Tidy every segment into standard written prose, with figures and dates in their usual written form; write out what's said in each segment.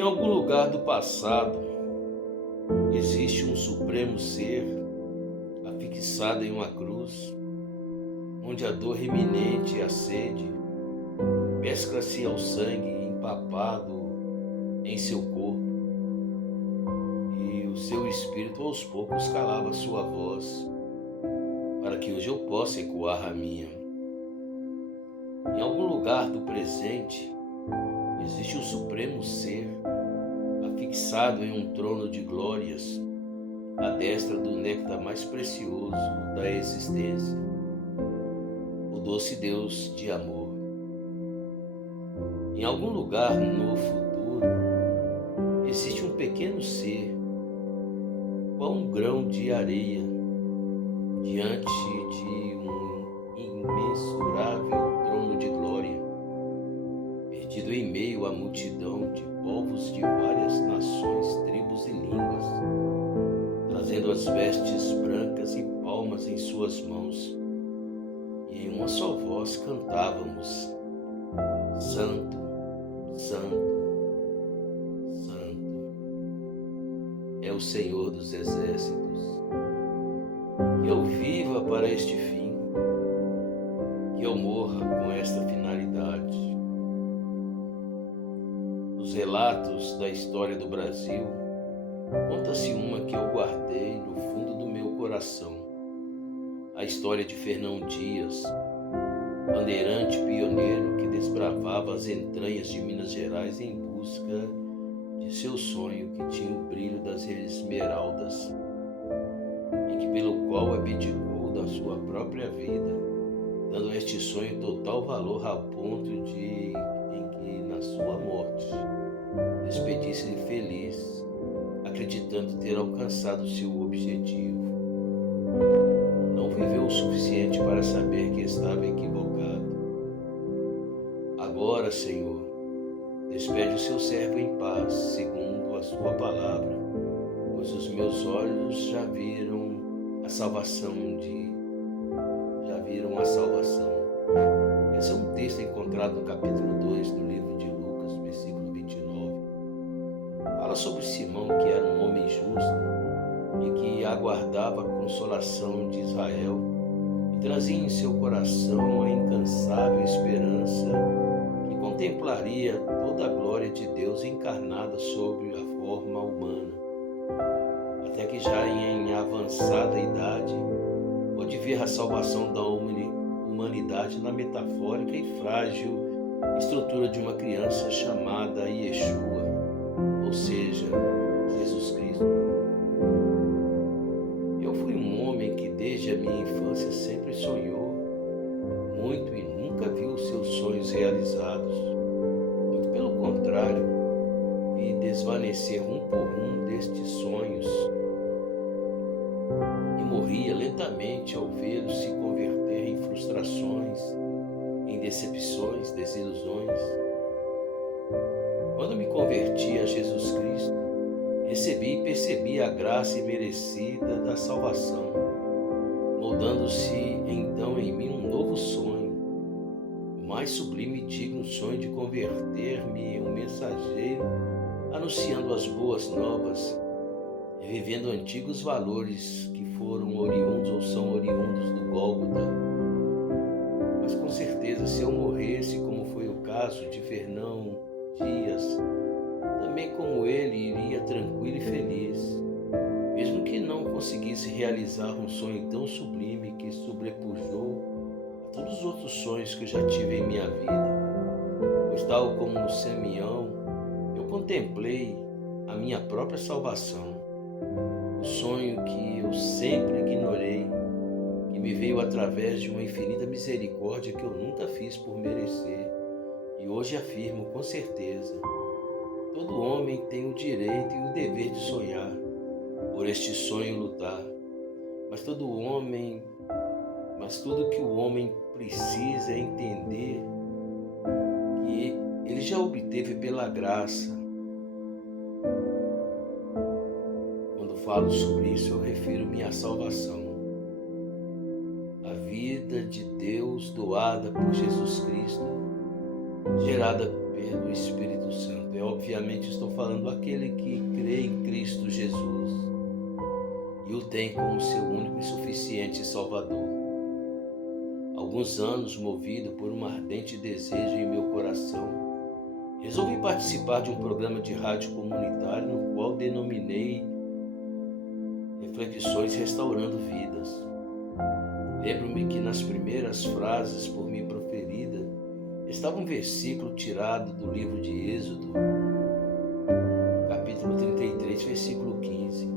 Em algum lugar do passado, existe um supremo ser afixado em uma cruz, onde a dor iminente e a sede mescla-se ao sangue empapado em seu corpo, e o seu espírito aos poucos calava sua voz, para que hoje eu possa ecoar a minha. Em algum lugar do presente, existe um supremo ser afixado em um trono de glórias, à destra do néctar mais precioso da existência, o doce Deus de amor. Em algum lugar no futuro, existe um pequeno ser, qual um grão de areia, diante de um imensurável trono de glória, perdido em meio à multidão de povos de várias nações, tribos e línguas, trazendo as vestes brancas e palmas em suas mãos, e em uma só voz cantávamos: Santo, Santo, Santo é o Senhor dos Exércitos. Que eu viva para este fim, que eu morra com esta finalidade. Nos relatos da história do Brasil, conta-se uma que eu guardei no fundo do meu coração. A história de Fernão Dias, bandeirante pioneiro que desbravava as entranhas de Minas Gerais em busca de seu sonho, que tinha o brilho das esmeraldas, e que pelo qual abdicou da sua própria vida, dando a este sonho total valor ao ponto de em que na sua morte despedisse-se feliz, acreditando ter alcançado seu objetivo. Não viveu o suficiente para saber que estava equivocado. Agora, Senhor, despede o seu servo em paz, segundo a sua palavra, pois os meus olhos já viram a salvação. Esse é um texto encontrado no capítulo 2 do livro de Lucas, versículo 29. Fala sobre Simão, que era um homem justo e que aguardava a consolação de Israel e trazia em seu coração a incansável esperança que contemplaria toda a glória de Deus encarnada sobre a forma humana, até que já em avançada idade pôde ver a salvação da humanidade na metafórica e frágil estrutura de uma criança chamada Yeshua, ou seja, Jesus Cristo. Eu fui um homem que desde a minha infância sempre sonhou muito e nunca viu seus sonhos realizados. Muito pelo contrário, vi desvanecer um por um destes sonhos e morria lentamente ao vê-los se converter em frustrações, em decepções, desilusões. Quando me converti a Jesus Cristo, recebi e percebi a graça imerecida da salvação, moldando-se então em mim um novo sonho, o mais sublime e digno sonho de converter-me em um mensageiro, anunciando as boas novas, revivendo antigos valores que foram oriundos ou são oriundos do Gólgota. Mas com certeza, se eu morresse, como foi o caso de Fernão Dias, também como ele iria tranquilo e feliz, mesmo que não conseguisse realizar um sonho tão sublime que sobrepujou a todos os outros sonhos que eu já tive em minha vida. Pois tal como Simeão, eu contemplei a minha própria salvação, o sonho que eu sempre ignorei, que me veio através de uma infinita misericórdia que eu nunca fiz por merecer. E hoje afirmo com certeza: todo homem tem o direito e o dever de sonhar, por este sonho lutar. Mas tudo que o homem precisa é entender que ele já obteve pela graça. Quando falo sobre isso, eu refiro-me à salvação, a vida de Deus doada por Jesus Cristo, gerada pelo Espírito Santo. Obviamente estou falando aquele que crê em Cristo Jesus e o tem como seu único e suficiente Salvador. Há alguns anos, movido por um ardente desejo em meu coração, resolvi participar de um programa de rádio comunitário no qual denominei Reflexões Restaurando Vidas. Lembro-me que nas primeiras frases por mim proferidas estava um versículo tirado do livro de Êxodo, capítulo 33, versículo 15,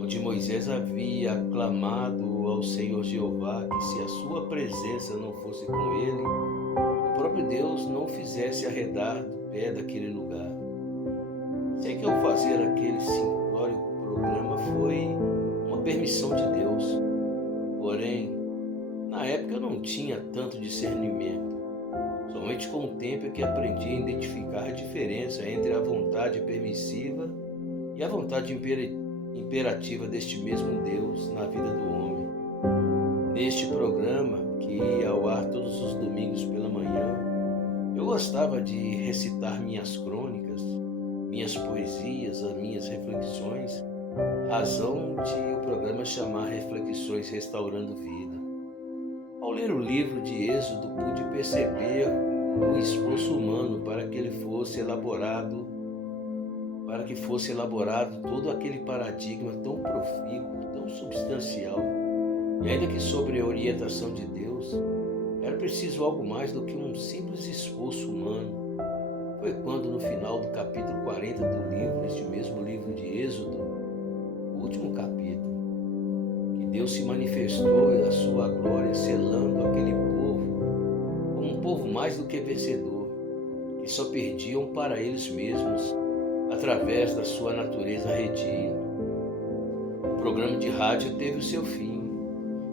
onde Moisés havia clamado ao Senhor Jeová que se a sua presença não fosse com ele, o próprio Deus não o fizesse arredar do pé daquele lugar. Sei que ao fazer aquele simplório programa foi uma permissão de Deus, porém, na época eu não tinha tanto discernimento. Somente com o tempo é que aprendi a identificar a diferença entre a vontade permissiva e a vontade imperativa deste mesmo Deus na vida do homem. Neste programa, que ia ao ar todos os domingos pela manhã, eu gostava de recitar minhas crônicas, minhas poesias, as minhas reflexões, razão de o programa chamar Reflexões Restaurando Vida. Ao ler o livro de Êxodo, pude perceber o esforço humano para que fosse elaborado todo aquele paradigma tão profícuo, tão substancial. E ainda que sobre a orientação de Deus, era preciso algo mais do que um simples esforço humano. Foi quando, no final do capítulo 40 do livro, este mesmo livro de Êxodo, o último capítulo, Deus se manifestou a sua glória, selando aquele povo como um povo mais do que vencedor, que só perdiam para eles mesmos através da sua natureza redia. O programa de rádio teve o seu fim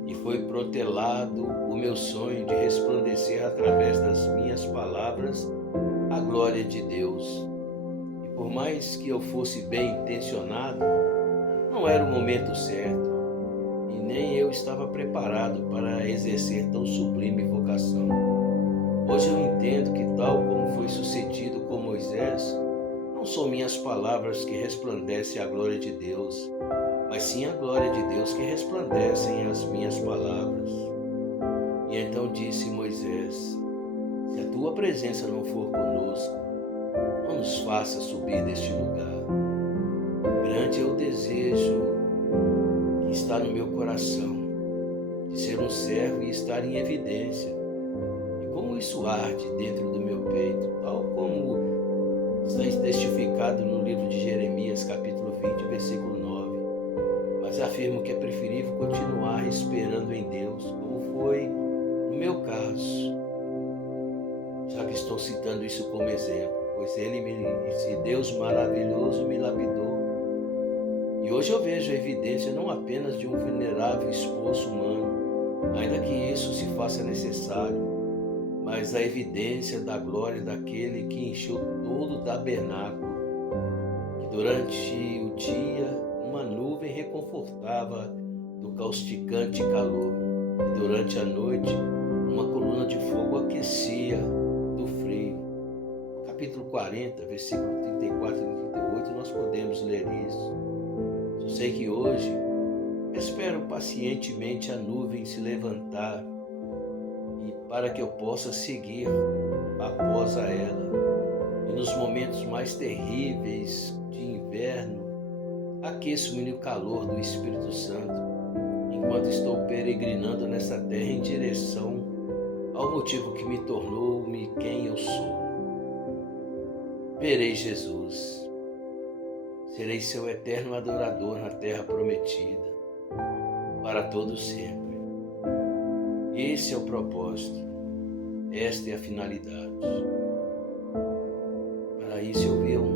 e foi protelado o meu sonho de resplandecer através das minhas palavras a glória de Deus. E por mais que eu fosse bem intencionado, não era o momento certo. Nem eu estava preparado para exercer tão sublime vocação. Hoje eu entendo que, tal como foi sucedido com Moisés, não são minhas palavras que resplandecem a glória de Deus, mas sim a glória de Deus que resplandecem as minhas palavras. E então disse Moisés: se a tua presença não for conosco, não nos faça subir deste lugar. Grande é o desejo que está no meu coração, de ser um servo e estar em evidência. E como isso arde dentro do meu peito, tal como está testificado no livro de Jeremias, capítulo 20, versículo 9. Mas afirmo que é preferível continuar esperando em Deus, como foi no meu caso, já que estou citando isso como exemplo, pois esse Deus maravilhoso me lapidou. E hoje eu vejo a evidência não apenas de um vulnerável esforço humano, ainda que isso se faça necessário, mas a evidência da glória daquele que encheu todo o tabernáculo, que durante o dia uma nuvem reconfortava do causticante calor, e durante a noite uma coluna de fogo aquecia do frio. No capítulo 40, versículo 34 e 38, nós podemos ler isso. Eu sei que hoje espero pacientemente a nuvem se levantar e para que eu possa seguir após a ela. E nos momentos mais terríveis de inverno, aqueço-me no calor do Espírito Santo, enquanto estou peregrinando nessa terra em direção ao motivo que me tornou-me quem eu sou. Verei Jesus. Serei seu eterno adorador na terra prometida, para todo sempre. Esse é o propósito, esta é a finalidade. Para isso eu vi um